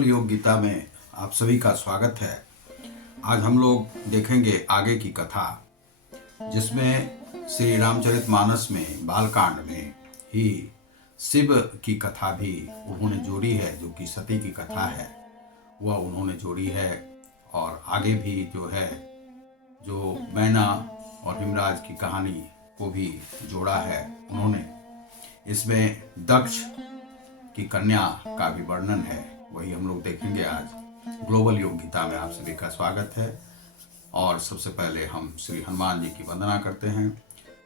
Global योग गीता में आप सभी का स्वागत है। आज हम लोग देखेंगे आगे की कथा, जिसमें श्री रामचरितमानस में बालकांड में ही शिव की कथा भी उन्होंने जोड़ी है, जो कि सती की कथा है वह उन्होंने जोड़ी है। और आगे भी जो है, जो मैना और हिमराज की कहानी को भी जोड़ा है उन्होंने। इसमें दक्ष की कन्या का भी वर्णन है, वही हम लोग देखेंगे आज। ग्लोबल योग गीता में आप सभी का स्वागत है। और सबसे पहले हम श्री हनुमान जी की वंदना करते हैं।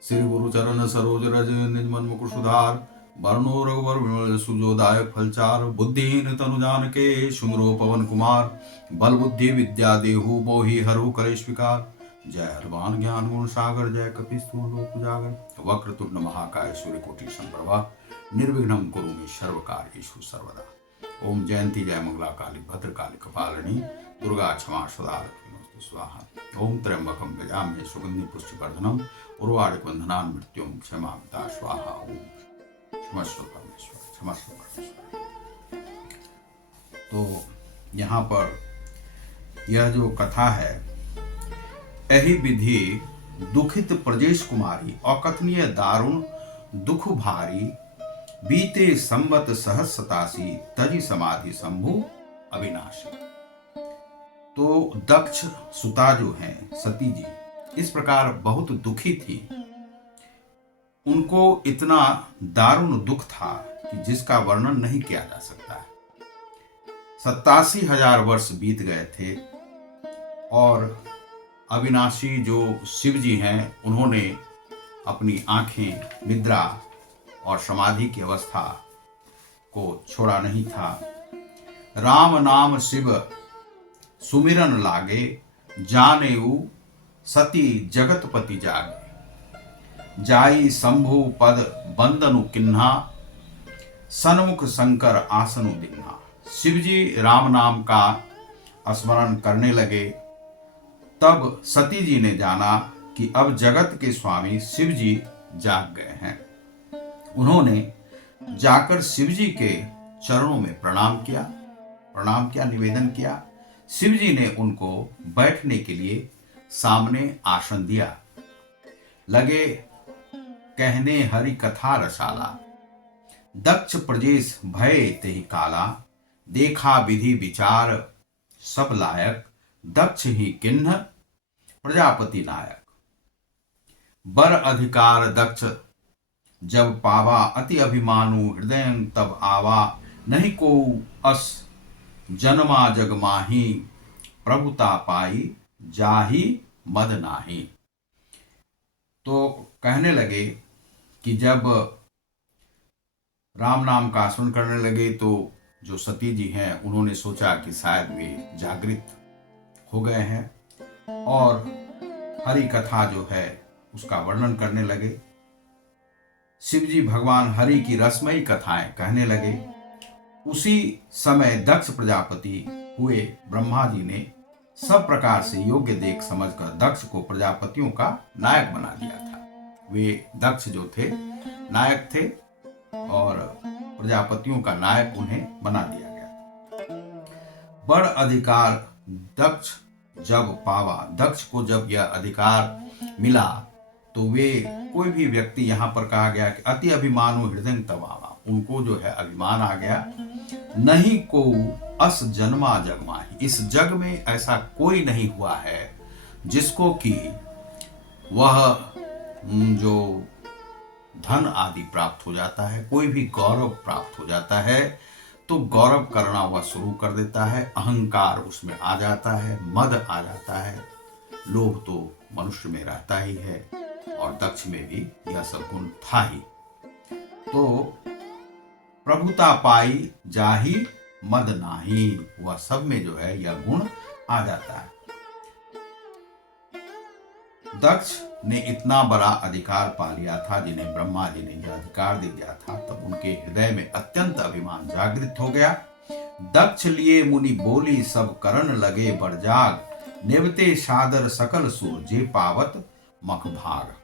श्री गुरु चरण सरोज रज निज मन मुकुर सुधार, वरणो रघुवर विमल सुजोदायक फलचार, बुद्धिहीन तनु जानके सुमिरो पवन कुमार, बल बुद्धि विद्या देहु मोहि हरहु कलेश विकार। जय हनुमान ज्ञान गुण सागर, जय कपीस लोक उजागर, वक्रतुंड महाकाय सूर्यकोटि समप्रभा, निर्विघ्नं कुरु मे सर्व कार्येषु सर्वदा। ओम जयंती जय मंगला काली भद्रकाली कपालिनी, दुर्गा क्षमा सदा लक्ष्मी स्वाहा। ओम त्र्यंबकं यजामहे सुगंधि पुष्टिवर्धनम, उर्वारुक बंधनान् मृत्युं क्षमामिता स्वाहा। ओम क्षमस्व परमेश्वर, क्षमस्व परमेश्वर। तो यहाँ पर यह जो कथा है, एहि विधि दुखित प्रजेश कुमारी, अकथनीय दारुण दुख भारी, बीते संवत सहस्रतासी, तजी समाधि शंभु अविनाशी। तो दक्ष सुता जो है सती जी, इस प्रकार बहुत दुखी थी। उनको इतना दारुण दुख था कि जिसका वर्णन नहीं किया जा सकता है। 87,000 वर्ष बीत गए थे और अविनाशी जो शिव जी हैं, उन्होंने अपनी आंखें निद्रा और समाधि की अवस्था को छोड़ा नहीं था। राम नाम शिव सुमिरन लागे, जानेऊ सती जगतपति जागे, जाई शंभु पद बंदनु किन्हा, सन्मुख शंकर आसनु दिन्हा। शिव जी राम नाम का स्मरण करने लगे, तब सती जी ने जाना कि अब जगत के स्वामी शिव जी जाग गए हैं। उन्होंने जाकर शिव जी के चरणों में प्रणाम किया, निवेदन किया। शिव जी ने उनको बैठने के लिए सामने आसन दिया। लगे कहने हरि कथा रसाला, दक्ष प्रजेश भय तेहि काला, देखा विधि विचार सब लायक, दक्ष ही किन्ह प्रजापति नायक। बर अधिकार दक्ष जब पावा, अति अभिमानु हृदय तब आवा, नहीं को अस जन्मा जग माही, प्रभुता पाई जाही मद नाही। तो कहने लगे कि जब राम नाम का स्मरण करने लगे, तो जो सती जी हैं उन्होंने सोचा कि शायद वे जागृत हो गए हैं और हरि कथा जो है उसका वर्णन करने लगे। शिव जी भगवान हरि की रसमयी कथाएं कहने लगे। उसी समय दक्ष प्रजापति हुए ब्रह्मा जी ने सब प्रकार से योग्य देख समझकर दक्ष को प्रजापतियों का नायक बना दिया था। वे दक्ष जो थे नायक थे और प्रजापतियों का नायक उन्हें बना दिया गया। बड़ अधिकार दक्ष जब पावा, दक्ष को जब यह अधिकार मिला तो वे कोई भी व्यक्ति, यहाँ पर कहा गया कि अति अभिमानु हृदय तवावा, उनको जो है अभिमान आ गया। नहीं को अस जन्मा जगमाही, इस जग में ऐसा कोई नहीं हुआ है जिसको कि वह जो धन आदि प्राप्त हो जाता है, कोई भी गौरव प्राप्त हो जाता है तो गौरव करना वह शुरू कर देता है, अहंकार उसमें आ जाता है, मद आ जाता है, लोभ तो मनुष्य में रहता ही है और दक्ष में भी यह सब गुण था ही। तो प्रभुता पाई जाही मद नाही, वह सब में जो है यह गुण आ जाता है। दक्ष ने इतना बड़ा अधिकार पा लिया था, जिन्हें ब्रह्मा जी ने यह अधिकार दे दिया था, तब उनके हृदय में अत्यंत अभिमान जागृत हो गया। दक्ष लिए मुनि बोली सब करण लगे बरजाग, निवते सादर सकल सुर जे पावत मख भाग।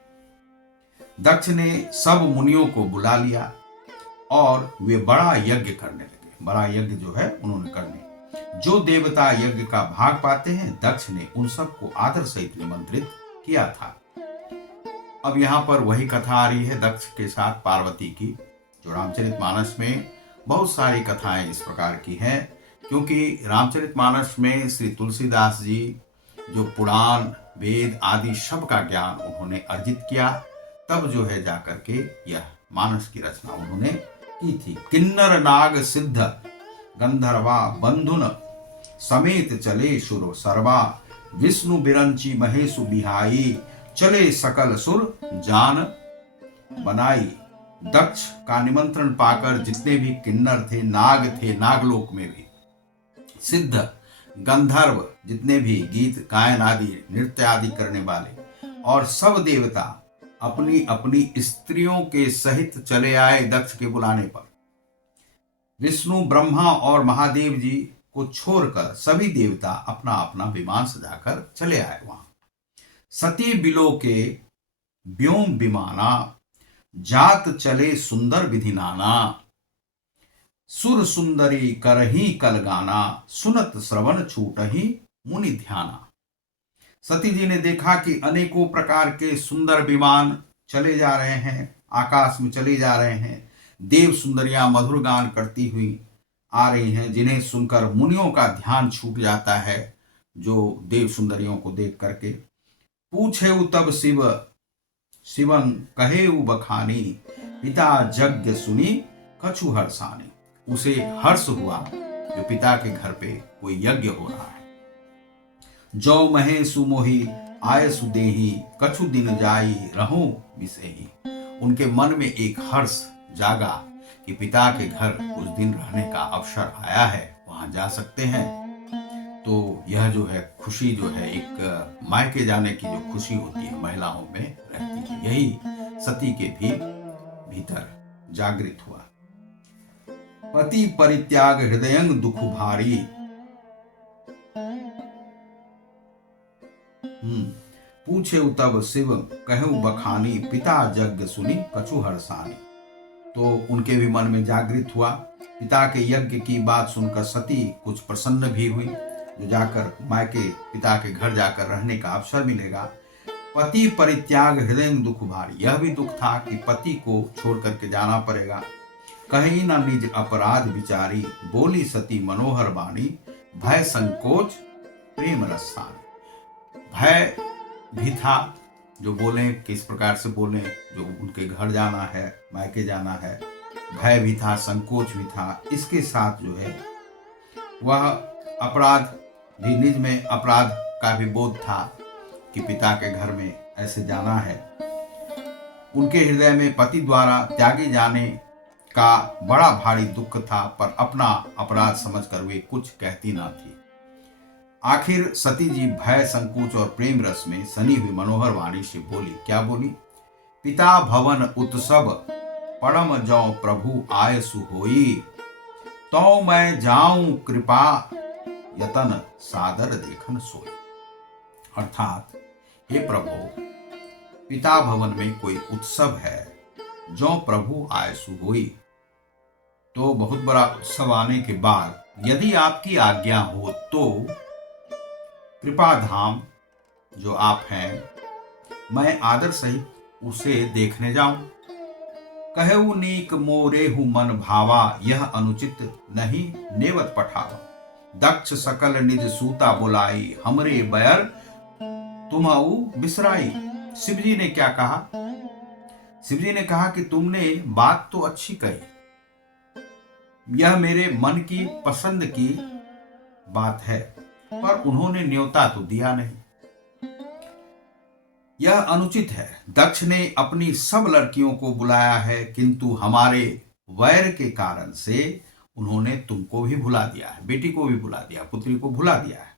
दक्ष ने सब मुनियों को बुला लिया और वे बड़ा यज्ञ करने लगे। बड़ा यज्ञ जो है उन्होंने करने जो देवता यज्ञ का भाग पाते हैं, दक्ष ने उन सबको आदर सहित निमंत्रित किया था। अब यहाँ पर वही कथा आ रही है दक्ष के साथ पार्वती की, जो रामचरितमानस में बहुत सारी कथाएं इस प्रकार की हैं, क्योंकि रामचरितमानस में श्री तुलसीदास जी जो पुराण वेद आदि सब का ज्ञान उन्होंने अर्जित किया, तब जो है जाकर के यह मानस की रचना उन्होंने की थी। किन्नर नाग सिद्ध गंधर्वा बंधुन समेत चले सुर सर्वा, विष्णु बिरंची महेशु बिहाई, चले सकल सुर जान बनाई। दक्ष का निमंत्रण पाकर जितने भी किन्नर थे, नाग थे, नागलोक में भी सिद्ध गंधर्व, जितने भी गीत गायन आदि नृत्य आदि करने वाले, और सब देवता अपनी अपनी स्त्रियों के सहित चले आए दक्ष के बुलाने पर। विष्णु ब्रह्मा और महादेव जी को छोड़कर सभी देवता अपना अपना विमान सजाकर चले आए वहां। सती बिलो के व्योम विमाना, जात चले सुंदर विधि नाना, सुर सुंदरी करही कल गाना, सुनत श्रवण छूटही मुनि ध्याना। सती जी ने देखा कि अनेकों प्रकार के सुंदर विमान चले जा रहे हैं, आकाश में चले जा रहे हैं। देव सुंदरियां मधुर गान करती हुई आ रही हैं, जिन्हें सुनकर मुनियों का ध्यान छूट जाता है, जो देव सुंदरियों को देख करके। पूछे तब शिव शिवन कहे बखानी, पिता यज्ञ सुनी कछु हर्षानी। उसे हर्ष हुआ जो पिता के घर पे कोई यज्ञ हो रहा है। जो महे सुमोही आय सुदेही, कछु दिन जाई रहो विसेही। उनके मन में एक हर्ष जागा कि पिता के घर कुछ दिन रहने का अवसर आया है, वहां जा सकते हैं। तो यह जो है खुशी जो है, एक मायके जाने की जो खुशी होती है महिलाओं में रहती है, यही सती के भी भीतर जागृत हुआ। पति परित्याग हृदयंग दुख भारी, पूछे तब शिव कहु बखानी, पिता यज्ञ सुनी कछु हर्षानी। तो उनके भी मन में जागृत हुआ। पिता के यज्ञ की बात सुनकर सती कुछ प्रसन्न भी हुई, जो जाकर मायके पिता के घर जाकर रहने का अवसर मिलेगा। पति परित्याग हृदय दुख भारी, यह भी दुख था कि पति को छोड़ करके जाना पड़ेगा। कहीं न निज अपराध विचारी, बोली सती मनोहर बाणी, भय संकोच प्रेम रसानी। भय भी था, जो बोले किस प्रकार से बोले, जो उनके घर जाना है, मायके जाना है। भय भी था, संकोच भी था। इसके साथ जो है वह अपराध भी, निज में अपराध का भी बोध था कि पिता के घर में ऐसे जाना है। उनके हृदय में पति द्वारा त्यागे जाने का बड़ा भारी दुख था, पर अपना अपराध समझकर वे कुछ कहती ना थी। आखिर सती जी भय संकोच और प्रेम रस में सनी हुई मनोहर वाणी से बोली। क्या बोली? पिता भवन उत्सव परम जौ प्रभु आयसु होई, तो मैं जाऊं कृपा यतन सादर देखन सोई। अर्थात हे प्रभु, पिता भवन में कोई उत्सव है, जो प्रभु आयसु हुई, तो बहुत बड़ा उत्सव आने के बाद यदि आपकी आज्ञा हो तो कृपा धाम जो आप हैं, मैं आदर सहित उसे देखने जाऊं। कहु नीक मोरेहु मन भावा, यह अनुचित नहीं नेवत पठावा। दक्ष सकल निज सूता बुलाई, हमरे बैर तुम्हाऊ बिसराई। शिवजी ने क्या कहा? शिवजी ने कहा कि तुमने बात तो अच्छी कही, यह मेरे मन की पसंद की बात है, पर उन्होंने न्योता तो दिया नहीं, यह अनुचित है। दक्ष ने अपनी सब लड़कियों को बुलाया है, किंतु हमारे वैर के कारण से उन्होंने तुमको भी भुला दिया है, बेटी को भी भुला दिया, पुत्री को भुला दिया है।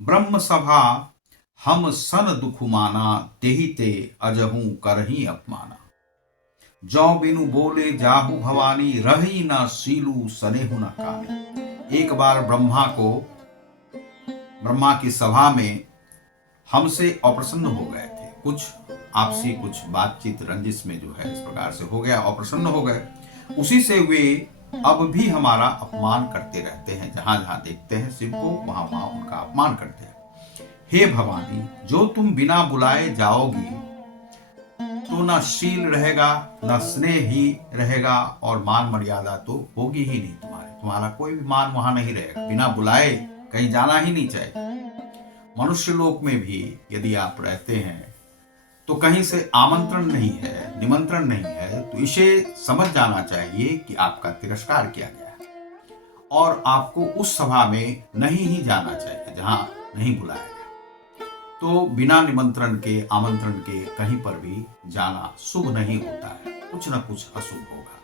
ब्रह्म सभा हम सन दुख माना, तेहि ते अजहू करही अपमाना। जौ बिनु बोले जाहु भवानी, रही न सीलू सनेहु न कानी। एक बार ब्रह्मा की सभा में हमसे अप्रसन्न हो गए थे, कुछ आपसी कुछ बातचीत रंजिश में जो है इस प्रकार से हो गया, अप्रसन्न हो गए। उसी से वे अब भी हमारा अपमान करते रहते हैं। जहां जहां देखते हैं शिव को, वहां वहां उनका अपमान करते हैं। हे भवानी, जो तुम बिना बुलाए जाओगी तो न शील रहेगा, न स्नेह ही रहेगा, और मान मर्यादा तो होगी ही नहीं। तुम्हारा कोई भी मान वहां नहीं रहेगा। बिना बुलाए कहीं जाना ही नहीं चाहिए। मनुष्य लोक में भी यदि आप रहते हैं तो कहीं से आमंत्रण नहीं है, निमंत्रण नहीं है, तो इसे समझ जाना चाहिए कि आपका तिरस्कार किया गया है और आपको उस सभा में नहीं ही जाना चाहिए जहां नहीं बुलाया गया। तो बिना निमंत्रण के, आमंत्रण के कहीं पर भी जाना शुभ नहीं होता है, कुछ ना कुछ अशुभ होगा,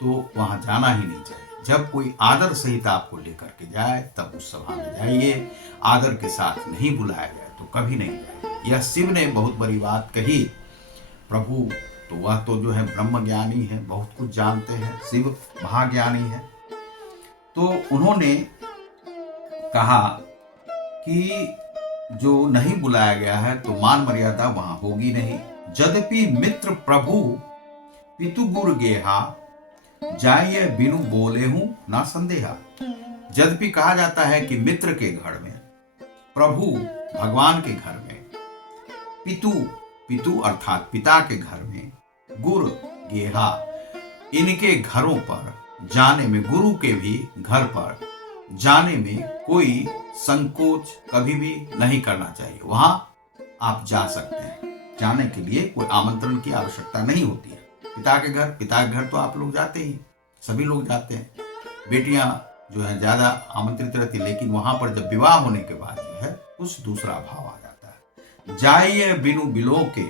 तो वहां जाना ही नहीं चाहिए। जब कोई आदर सहित आपको लेकर के जाए तब उस सभा में जाइए। आदर के साथ नहीं बुलाया जाए तो कभी नहीं जाए। यह शिव ने बहुत बड़ी बात कही। प्रभु तो वह तो जो है ब्रह्म ज्ञानी है, बहुत कुछ जानते हैं, शिव महाज्ञानी है। तो उन्होंने कहा कि जो नहीं बुलाया गया है तो मान मर्यादा वहां होगी नहीं। यद्यपि मित्र प्रभु पितु गुर गेहा, जाइए बिनु बोले हूं ना संदेहा। यद्यपि कहा जाता है कि मित्र के घर में, प्रभु भगवान के घर में, पितु पितु अर्थात पिता के घर में, गुरु गेहा इनके घरों पर जाने में, गुरु के भी घर पर जाने में कोई संकोच कभी भी नहीं करना चाहिए। वहां आप जा सकते हैं, जाने के लिए कोई आमंत्रण की आवश्यकता नहीं होती है। पिता के घर तो आप लोग जाते ही, सभी लोग जाते हैं। बेटियां जो है ज्यादा आमंत्रित रहती, लेकिन वहां पर जब विवाह होने के बाद जो है कुछ दूसरा भाव आ जाता है। जाइए बिनु बिलो के,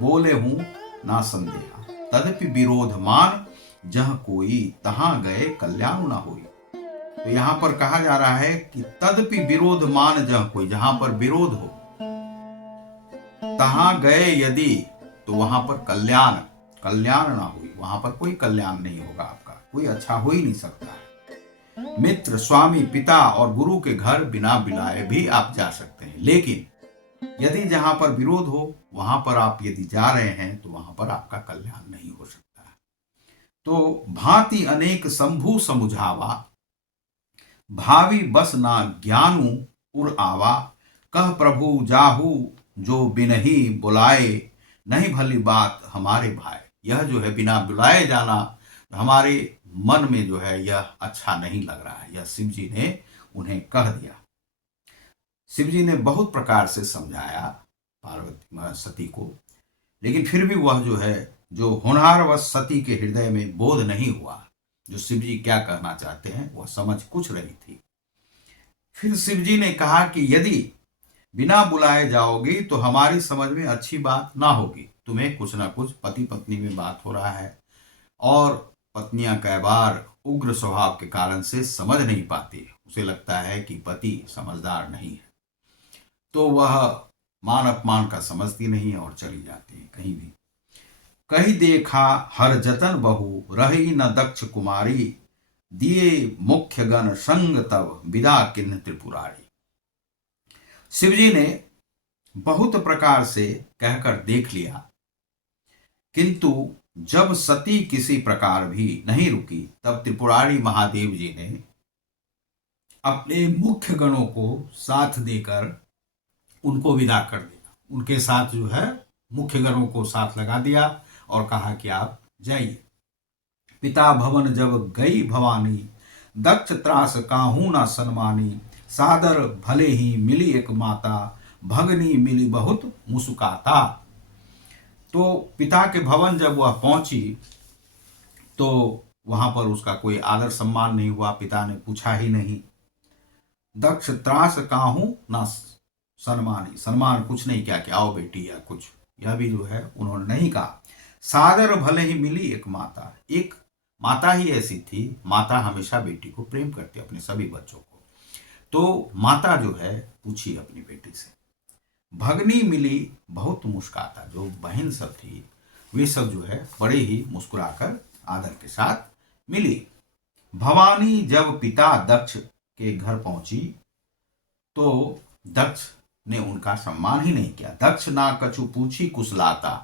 बोले हूं ना संदेहा, तदपि विरोध मान, जह कोई तहां गए कल्याण ना होई। तो यहाँ पर कहा जा रहा है कि तदपि विरोध मान जह कोई, जहां पर विरोध हो, तहां गए यदि, तो वहां पर कल्याण ना हुई, वहां पर कोई कल्याण नहीं होगा आपका, कोई अच्छा हो ही नहीं सकता है। मित्र, स्वामी, पिता और गुरु के घर बिना बुलाए भी आप जा सकते हैं, लेकिन यदि जहां पर विरोध हो वहां पर आप यदि जा रहे हैं तो वहां पर आपका कल्याण नहीं हो सकता है। तो भांति अनेक शंभु समुझावा, भावी बस ना ज्ञानु उर आवा, कह प्रभु जाहू जो बिनही बुलाए, नहीं भली बात हमारे भाई। यह जो है बिना बुलाए जाना हमारे मन में जो है यह अच्छा नहीं लग रहा है। यह शिव जी ने उन्हें कह दिया। शिव जी ने बहुत प्रकार से समझाया पार्वती सती को, लेकिन फिर भी वह जो है, जो होनहारवश सती के हृदय में बोध नहीं हुआ, जो शिव जी क्या कहना चाहते हैं वह समझ कुछ रही थी। फिर शिव जी ने कहा कि यदि बिना बुलाए जाओगी तो हमारी समझ में अच्छी बात ना होगी। तुम्हें कुछ ना कुछ पति पत्नी में बात हो रहा है, और पत्नियां कई बार उग्र स्वभाव के कारण से समझ नहीं पाती। उसे लगता है कि पति समझदार नहीं है, तो वह मान अपमान का समझती नहीं है और चली जाती है कहीं भी। कही देखा हर जतन बहु, रही न दक्ष कुमारी, दिए मुख्य गण संग तब, विदा किन्ह त्रिपुरारी। शिवजी ने बहुत प्रकार से कहकर देख लिया, किंतु जब सती किसी प्रकार भी नहीं रुकी, तब त्रिपुरारी महादेव जी ने अपने मुख्य गणों को साथ देकर उनको विदा कर दिया। उनके साथ जो है मुख्य गणों को साथ लगा दिया और कहा कि आप जाइए। पिता भवन जब गई भवानी, दक्ष त्रास काहू ना सन्मानी, सादर भले ही मिली एक माता, भगनी मिली बहुत मुस्काता। तो पिता के भवन जब वह पहुंची तो वहां पर उसका कोई आदर सम्मान नहीं हुआ, पिता ने पूछा ही नहीं। दक्ष त्रास काहू ना सन्मानी, सम्मान कुछ नहीं किया कि आओ बेटी या कुछ, यह भी जो है उन्होंने नहीं कहा। सादर भले ही मिली एक माता, एक माता ही ऐसी थी, माता हमेशा बेटी को प्रेम करती, अपने सभी बच्चों को। तो माता जो है पूछी अपनी बेटी से। भगनी मिली बहुत मुस्काता, जो बहन सब थी वे सब जो है बड़े ही मुस्कुराकर आदर के साथ मिली। भवानी जब पिता दक्ष के घर पहुंची तो दक्ष ने उनका सम्मान ही नहीं किया। दक्ष ना कछु पूछी कुशलाता,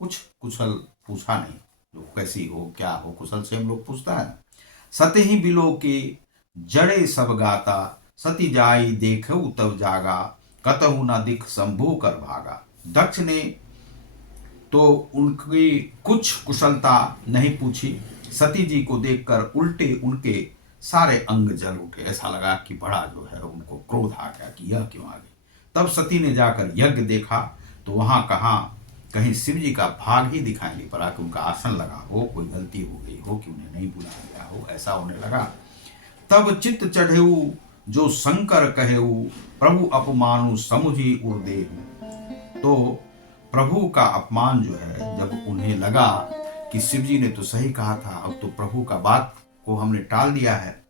कुछ कुशल पूछा नहीं, जो कैसी हो क्या हो, कुशल से हम लोग पूछता है, सतहि बिलो के जड़े सब गाता, सती जाई देखऊ तब जागा, कतहु न दिख शंभु कर भागा। दक्ष ने तो उनकी कुछ कुशलता नहीं पूछी। सती जी को देखकर उल्टे उनके सारे अंग जल उठे। ऐसा लगा कि बड़ा जो है उनको क्रोध आ गया कि यह क्यों आ गई। तब सती ने जाकर यज्ञ देखा तो वहां कहीं शिव जी का भाग ही दिखाई नहीं पड़ा कि उनका आसन लगा हो, कोई गलती हो गई हो कि उन्हें नहीं बुलाया गया हो, ऐसा होने लगा। तब चित्त चढ़ेऊ जो शंकर कहेऊ, प्रभु अपमानु समुझी उर्देहु। तो प्रभु का अपमान जो है, जब उन्हें लगा कि शिव जी ने तो सही कहा था, अब तो प्रभु का बात को हमने टाल दिया है,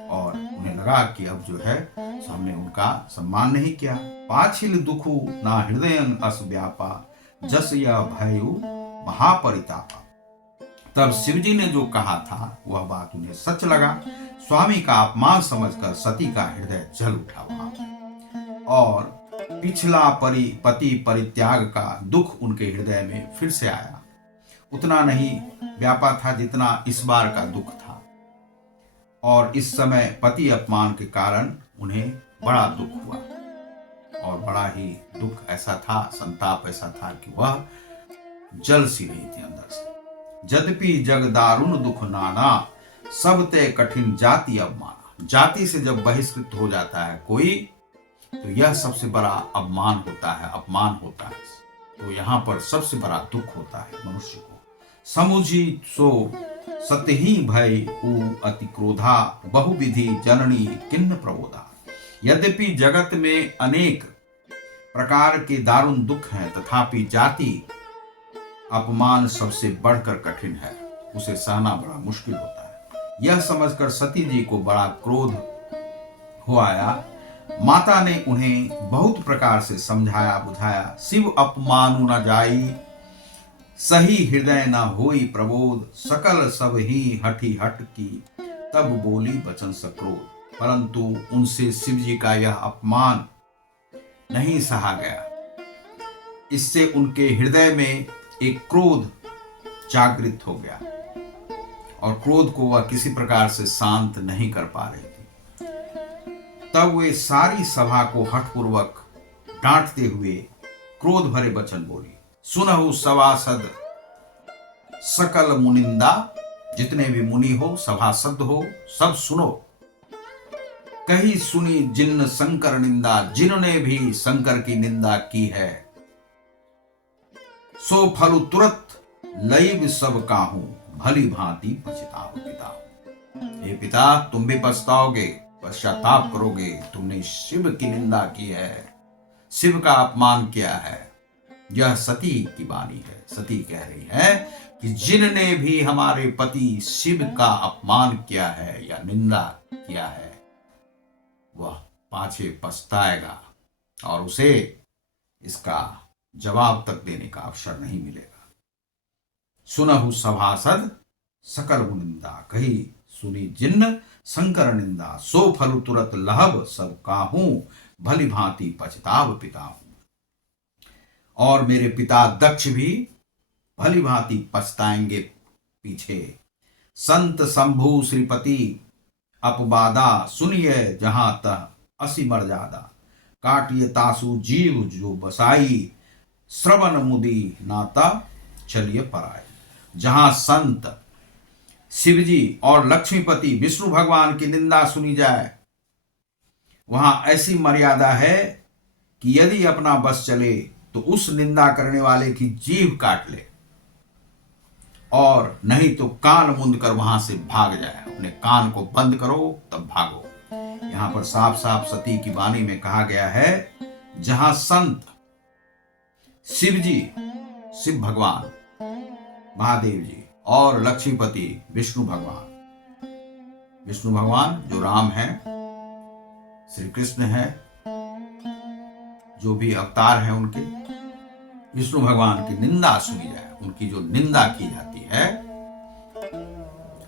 और उन्हें लगा कि अब जो है हमने उनका सम्मान नहीं किया। पाछिल दुखु ना हृदय अस व्यापा, जस यह भयु महापरितापा। तब शिव जी ने जो कहा था वह बात उन्हें सच लगा। स्वामी का अपमान समझकर सती का हृदय जल उठा वहां, और पिछला पति परित्याग का दुख उनके हृदय में फिर से आया। उतना नहीं व्यापा था जितना इस बार का दुख था, और इस समय पति अपमान के कारण उन्हें बड़ा दुख हुआ, और बड़ा ही दुख ऐसा था, संताप ऐसा था कि वह जल सी रही थी अंदर से। यद्यपि जग दारुण दुख नाना, सब ते कठिन जाति अवमाना। जाति से जब बहिष्कृत हो जाता है कोई, तो यह सबसे बड़ा अपमान होता है, अपमान होता है। तो यहाँ पर सबसे बड़ा दुख होता है मनुष्य को। समुझी सो सतहि भय उ अति क्रोधा, बहुविधि जननी किन्न प्रबोधा। यद्यपि जगत में अनेक प्रकार के दारुण दुख हैं, तथापि जाति अपमान सबसे बढ़कर कठिन है, उसे सहना बड़ा मुश्किल होता है। यह समझकर सती जी को बड़ा क्रोध हो आया। माता ने उन्हें बहुत प्रकार से समझाया बुझाया। शिव अपमानु न जाई, सही हृदय न होई प्रबोध, सकल सब ही हठी हट की, तब बोली बचन सक्रोध। परंतु उनसे शिव जी का यह अपमान नहीं सहा गया। इससे उनके हृदय में एक क्रोध जागृत हो गया, और क्रोध को वह किसी प्रकार से शांत नहीं कर पा रही थी। तब वे सारी सभा को हठपूर्वक डांटते हुए क्रोध भरे वचन बोली। सुनहु सभासद सकल मुनिंदा, जितने भी मुनि हो, सभासद हो, सब सुनो। कही सुनी जिन्न शंकर निंदा, जिन्होंने भी शंकर की निंदा की है, सो फल तुरत लईब सब काहू, भली भांति पछताओ पिता। हे पिता, तुम भी पछताओगे, पश्चाताप करोगे। तुमने शिव की निंदा की है, शिव का अपमान किया है। यह सती की वाणी है। सती कह रही है कि जिनने भी हमारे पति शिव का अपमान किया है या निंदा किया है, वह पाछे पछताएगा, और उसे इसका जवाब तक देने का अवसर नहीं मिलेगा। सुनहु सभासद सकल निंदा, कही सुनी जिन्न शंकर निंदा, सो फल तुरत लहब सब काहू, भली भांति पछताव पिताहू। और मेरे पिता दक्ष भी भली भांति पछताएंगे पीछे। संत शंभु श्रीपति अपवादा, सुनिए जहां तह असी मर्यादा, काटिए तासु जीव जो बसाई, श्रवण मुदी नाता चलिए पराई। जहां संत शिवजी और लक्ष्मीपति विष्णु भगवान की निंदा सुनी जाए, वहां ऐसी मर्यादा है कि यदि अपना बस चले तो उस निंदा करने वाले की जीभ काट ले, और नहीं तो कान मुंद कर वहां से भाग जाए। अपने कान को बंद करो तब भागो। यहां पर साफ साफ सती की वाणी में कहा गया है, जहां संत शिव जी, शिव भगवान महादेव जी, और लक्ष्मीपति विष्णु भगवान जो राम है, श्री कृष्ण है, जो भी अवतार हैं उनके, विष्णु भगवान की निंदा सुनी जाए, उनकी जो निंदा की जाती है,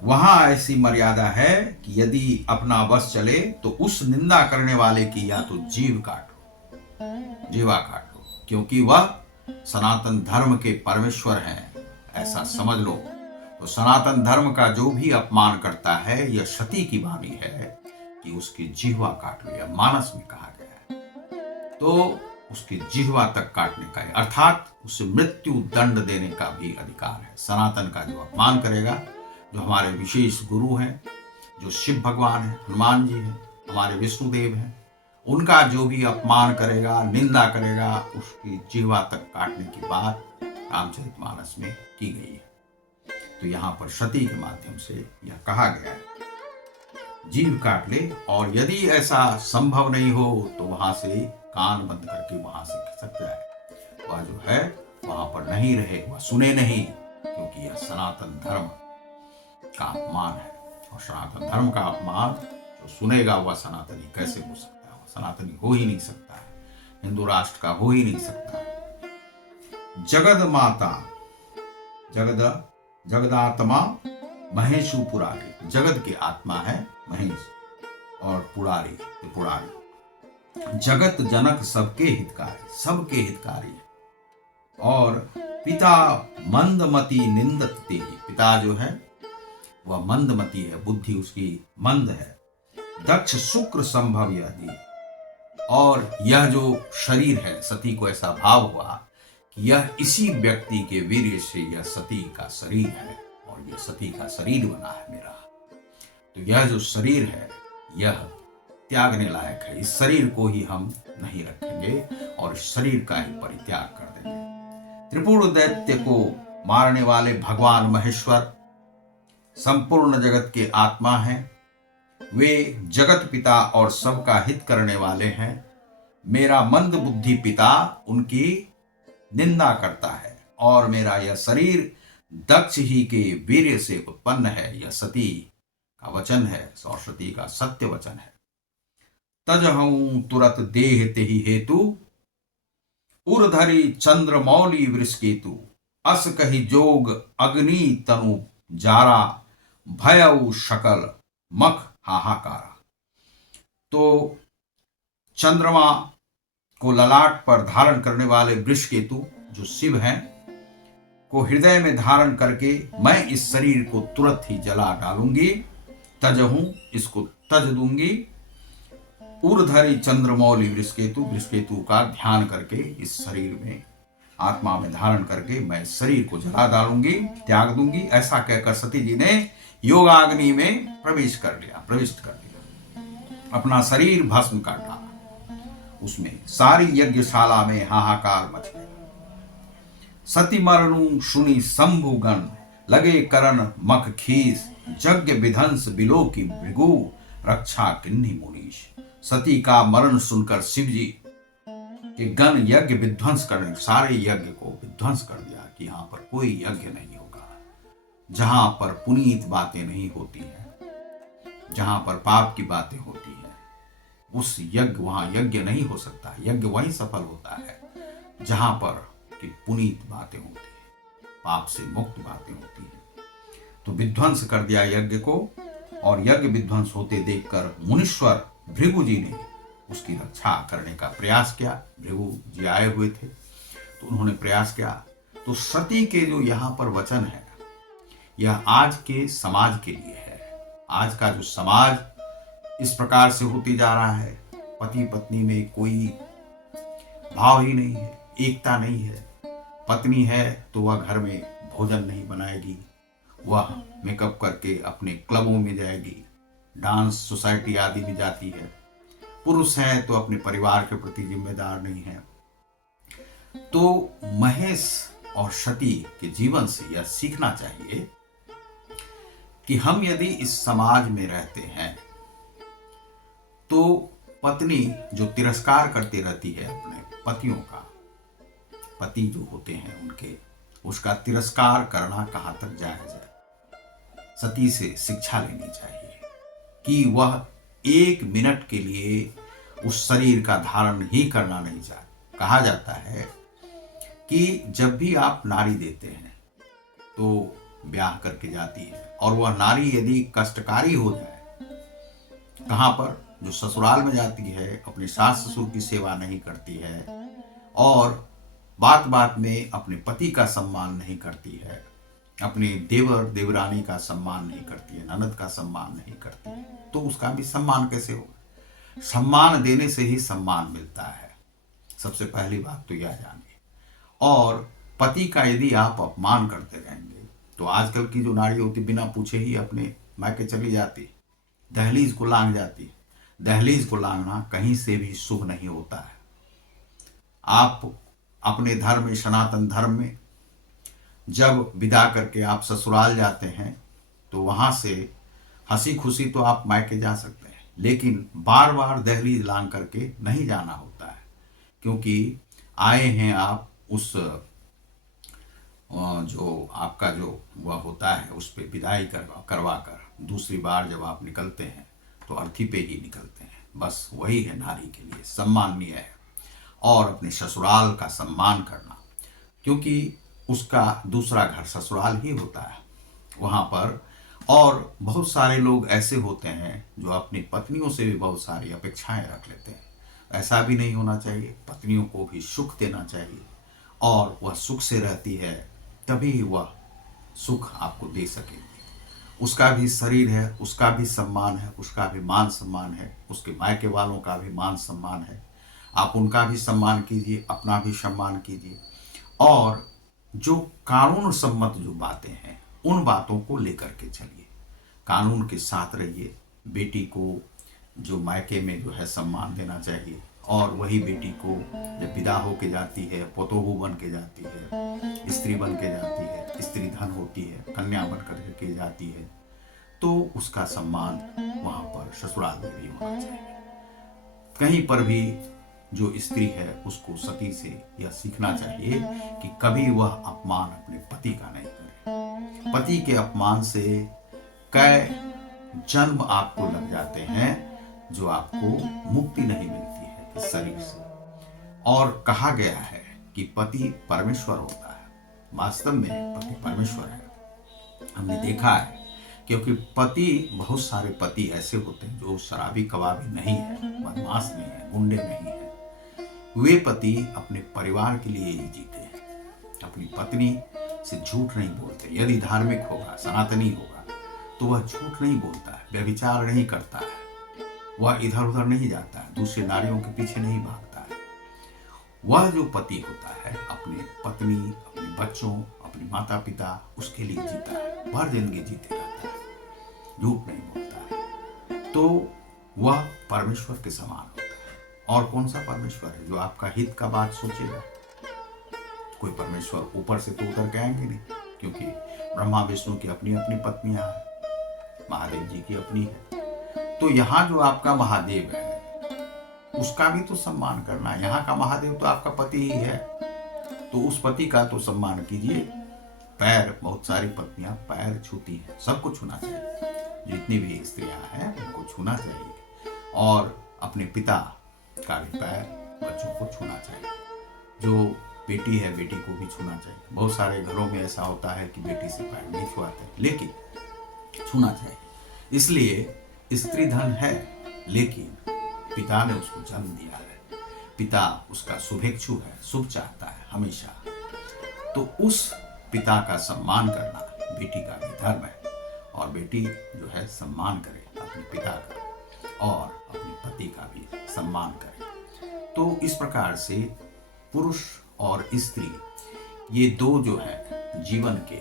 वहां ऐसी मर्यादा है कि यदि अपना वश चले तो उस निंदा करने वाले की या तो जीव काटो, जीवा काटो, क्योंकि वह सनातन धर्म के परमेश्वर हैं, ऐसा समझ लो। तो सनातन धर्म का जो भी अपमान करता है, यह सती की वाणी है कि उसकी जिह्वा काट लो। यह मानस में कहा गया है। तो उसकी जिह्वा तक काटने का, अर्थात उसे मृत्यु दंड देने का भी अधिकार है। सनातन का जो अपमान करेगा, जो हमारे विशेष गुरु हैं, जो शिव भगवान हैं, हनुमान जी हैं, हमारे विष्णुदेव हैं, उनका जो भी अपमान करेगा, निंदा करेगा, उसकी जिह्वा तक काटने की बात रामचरितमानस में की गई है। तो यहाँ पर सती के माध्यम से यह कहा गया है, जीभ काट ले, और यदि ऐसा संभव नहीं हो तो वहां से कान बंद करके वहां से खिसक जाए। वह जो है वहां पर नहीं रहे, वह सुने नहीं, क्योंकि यह सनातन धर्म का अपमान है। और सनातन धर्म का अपमान जो सुनेगा वह सनातनी कैसे हो सकता है? वह सनातनी हो ही नहीं सकता है, हिंदू राष्ट्र का हो ही नहीं सकता है। जगद माता जगदात्मा महेशु पुरारी, जगत की आत्मा है महेश, और पुरारी जगत जनक सबके हितकारी, सबके हितकारी है। और पिता मंदमती निंदत ते, पिता जो है वह मंदमती है, बुद्धि उसकी मंद है। दक्ष शुक्र संभव यदि, और यह जो शरीर है, सती को ऐसा भाव हुआ कि यह इसी व्यक्ति के वीर्य से यह सती का शरीर है, और यह सती का शरीर बना है मेरा। तो यह जो शरीर है यह त्यागने लायक है। इस शरीर को ही हम नहीं रखेंगे और इस शरीर का ही परित्याग कर देंगे। त्रिपुर दैत्य को मारने वाले भगवान महेश्वर संपूर्ण जगत के आत्मा हैं। वे जगत पिता और सबका हित करने वाले हैं। मेरा मंद बुद्धि पिता उनकी निंदा करता है, और मेरा यह शरीर दक्ष ही के वीर्य से उत्पन्न है। यह सती का वचन है, सरस्वती का सत्य वचन है। तजहूं तुरत देह तेहि हेतु, उर्धरि चंद्र मौली वृषकेतु। अस कहि जोग अग्नि तनु जारा, भयउ शकल मख हाहाकारा। तो चंद्रमा को ललाट पर धारण करने वाले वृषकेतु जो शिव हैं, को हृदय में धारण करके मैं इस शरीर को तुरंत ही जला डालूंगी। तजहूं, इसको तज दूंगी। उर्धरि चंद्रमौली वृषकेतु, वृषकेतु का ध्यान करके इस शरीर में, आत्मा में धारण करके मैं शरीर को जला डालूंगी, त्याग दूंगी। ऐसा कहकर सती जी ने योगाग्नि में प्रविष्ट कर लिया, अपना शरीर भस्म कर डाला। उसमें सारी यज्ञशाला में हाहाकार मच गया। सती मरणु सुनी शंभुगण, लगे करन मख खीस। यज्ञ विध्वंस बिलो की भृगु, रक्षा किन्नी मुनीश। सती का मरण सुनकर शिव जी के गण यज्ञ विध्वंस करने, सारे यज्ञ को विध्वंस कर दिया कि यहाँ पर कोई यज्ञ नहीं होगा। जहां पर पुनीत बातें नहीं होती हैं, जहां पर पाप की बातें होती हैं, उस वहां यज्ञ नहीं हो सकता। यज्ञ वहीं सफल होता है जहां पर कि पुनीत बातें होती हैं, पाप से मुक्त बातें होती हैं। तो विध्वंस कर दिया यज्ञ को, और यज्ञ विध्वंस होते देखकर मुनीश्वर भृगु जी ने उसकी रक्षा करने का प्रयास किया। भृगु जी आए हुए थे तो उन्होंने प्रयास किया। तो सती के जो यहाँ पर वचन है, यह आज के समाज के लिए है। आज का जो समाज इस प्रकार से होती जा रहा है, पति पत्नी में कोई भाव ही नहीं है, एकता नहीं है। पत्नी है तो वह घर में भोजन नहीं बनाएगी, वह मेकअप करके अपने क्लबों में जाएगी, डांस सोसाइटी आदि में जाती है। पुरुष है तो अपने परिवार के प्रति जिम्मेदार नहीं है। तो महेश और सती के जीवन से यह सीखना चाहिए कि हम यदि इस समाज में रहते हैं तो पत्नी जो तिरस्कार करती रहती है अपने पतियों का, पति जो होते हैं उनके, उसका तिरस्कार करना कहाँ तक जायज है। सती से शिक्षा लेनी चाहिए कि वह 1 मिनट के लिए उस शरीर का धारण ही करना नहीं चाहती। कहा जाता है कि जब भी आप नारी देते हैं तो ब्याह करके जाती है, और वह नारी यदि कष्टकारी हो जाए, कहाँ पर, जो ससुराल में जाती है, अपने सास ससुर की सेवा नहीं करती है और बात बात में अपने पति का सम्मान नहीं करती है, अपने देवर देवरानी का सम्मान नहीं करती है, ननद का सम्मान नहीं करती है, तो उसका भी सम्मान कैसे होगा? सम्मान देने से ही सम्मान मिलता है। सबसे पहली बात तो यह जानिए। और पति का यदि आप अपमान करते रहेंगे तो आजकल की जो नारी होती बिना पूछे ही अपने मायके चली जाती, दहलीज को लांग जाती। दहलीज को लांघना कहीं से भी शुभ नहीं होता है। आप अपने धर्म में, सनातन धर्म में जब विदा करके आप ससुराल जाते हैं तो वहां से हंसी खुशी तो आप मायके जा सकते हैं, लेकिन बार बार दहलीज लांघ करके नहीं जाना होता है, क्योंकि आए हैं आप उस जो आपका जो वह होता है उस पर विदाई करवा कर दूसरी बार जब आप निकलते हैं तो अर्थी पे ही निकलते हैं। बस वही है नारी के लिए सम्माननीय है। और अपने ससुराल का सम्मान करना, क्योंकि उसका दूसरा घर ससुराल ही होता है वहाँ पर। और बहुत सारे लोग ऐसे होते हैं जो अपनी पत्नियों से भी बहुत सारी अपेक्षाएं रख लेते हैं। ऐसा भी नहीं होना चाहिए। पत्नियों को भी सुख देना चाहिए, और वह सुख से रहती है तभी वह सुख आपको दे सकेगी। उसका भी शरीर है, उसका भी सम्मान है, उसका भी मान सम्मान है, उसके मायके वालों का भी मान सम्मान है। आप उनका भी सम्मान कीजिए, अपना भी सम्मान कीजिए। और जो कानून सम्मत जो बातें हैं उन बातों को लेकर के चलिए, कानून के साथ रहिए। बेटी को जो मायके में जो है सम्मान देना चाहिए, और वही बेटी को जब विदा होके जाती है, पोतोहू बन के जाती है, स्त्री बन के जाती है, स्त्री धन होती है, कन्या बन कर के जाती है, तो उसका सम्मान वहाँ पर ससुराल में भी होना चाहिए। कहीं पर भी जो स्त्री है उसको सती से यह सीखना चाहिए कि कभी वह अपमान अपने पति का नहीं करे। पति के अपमान से कई जन्म आपको लग जाते हैं जो आपको मुक्ति नहीं मिलती है इस शरीर से। और कहा गया है कि पति परमेश्वर होता है। वास्तव में पति परमेश्वर है, हमने देखा है। क्योंकि पति, बहुत सारे पति ऐसे होते हैं जो शराबी कबाबी नहीं है, बदमाश नहीं है, गुंडे नहीं है। वे पति अपने परिवार के लिए ही जीते हैं, अपनी पत्नी से झूठ नहीं बोलते। यदि धार्मिक होगा, सनातनी होगा, तो वह झूठ नहीं बोलता है, व्यभिचार नहीं करता है, वह इधर उधर नहीं जाता है, दूसरे नारियों के पीछे नहीं भागता है। वह जो पति होता है अपने पत्नी, अपने बच्चों, अपने माता पिता, उसके लिए जीता है, भर जिंदगी जीते रहता है, झूठ नहीं बोलता है, तो वह परमेश्वर के समान होता है। और कौन सा परमेश्वर है जो आपका हित का बात सोचेगा? कोई परमेश्वर ऊपर से तो उतर के आएंगे नहीं, क्योंकि ब्रह्मा विष्णु की अपनी अपनी पत्नियां हैं, महादेव जी की अपनी है। तो यहाँ जो आपका महादेव है उसका भी तो सम्मान करना है। यहाँ का महादेव तो आपका पति ही है, तो उस पति का तो सम्मान कीजिए। पैर, बहुत सारी पत्नियां पैर छूती हैं, सबको छूना चाहिए। जितनी भी स्त्रियां हैं उनको छूना चाहिए, और अपने पिता का भी पैर, बच्चों को छूना चाहिए। जो बेटी है बेटी को भी छूना चाहिए। बहुत सारे घरों में ऐसा होता है कि बेटी से पैर नहीं छुआते, लेकिन छूना चाहिए। इसलिए स्त्री धन है, लेकिन पिता ने उसको जन्म दिया है, पिता उसका शुभेच्छु है, शुभ चाहता है हमेशा। तो उस पिता का सम्मान करना बेटी का भी धर्म है, और बेटी जो है सम्मान करे अपने पिता का और अपने पति का भी सम्मान करे। तो इस प्रकार से पुरुष और स्त्री, ये दो जो है जीवन के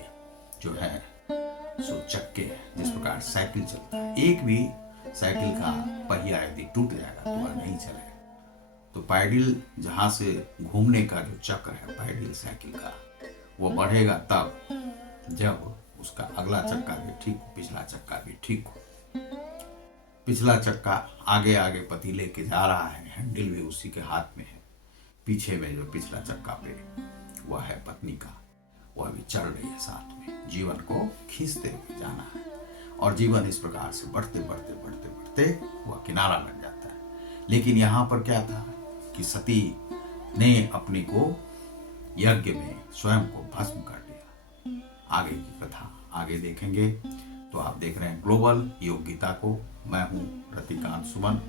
जो है सो चक्के हैं। जिस प्रकार साइकिल चलता है, एक भी साइकिल का पहिया यदि टूट जाएगा तो वह नहीं चलेगा। तो पैडल जहाँ से घूमने का जो चक्र है पैडल साइकिल का, वो बढ़ेगा तब जब उसका अगला चक्का भी ठीक हो, पिछला चक्का भी ठीक हो। पिछला चक्का आगे आगे पति लेके जा रहा है, हैंडल भी उसी के हाथ में है, पीछे में जो पिछला चक्का पे वह है पत्नी का, वह भी चल रही है साथ में। जीवन को खींचते हुए जाना है, और जीवन इस प्रकार से बढ़ते बढ़ते बढ़ते बढ़ते वह किनारा लग जाता है। लेकिन यहाँ पर क्या था कि सती ने अपने को यज्ञ में स्वयं को भस्म कर दिया। आगे की कथा आगे देखेंगे। तो आप देख रहे हैं ग्लोबल योग गीता को। मैं हूँ रतिकांत सुमन।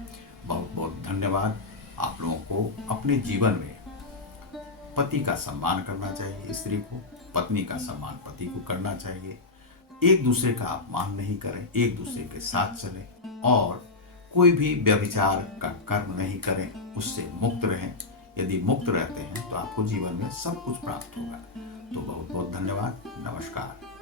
बहुत बहुत धन्यवाद। आप लोगों को अपने जीवन में पति का सम्मान करना चाहिए, स्त्री को, पत्नी का सम्मान पति को करना चाहिए, एक दूसरे का अपमान नहीं करें, एक दूसरे के साथ चलें और कोई भी व्यभिचार का कर्म नहीं करें, उससे मुक्त रहें। यदि मुक्त रहते हैं तो आपको जीवन में सब कुछ प्राप्त होगा। तो बहुत बहुत धन्यवाद। नमस्कार।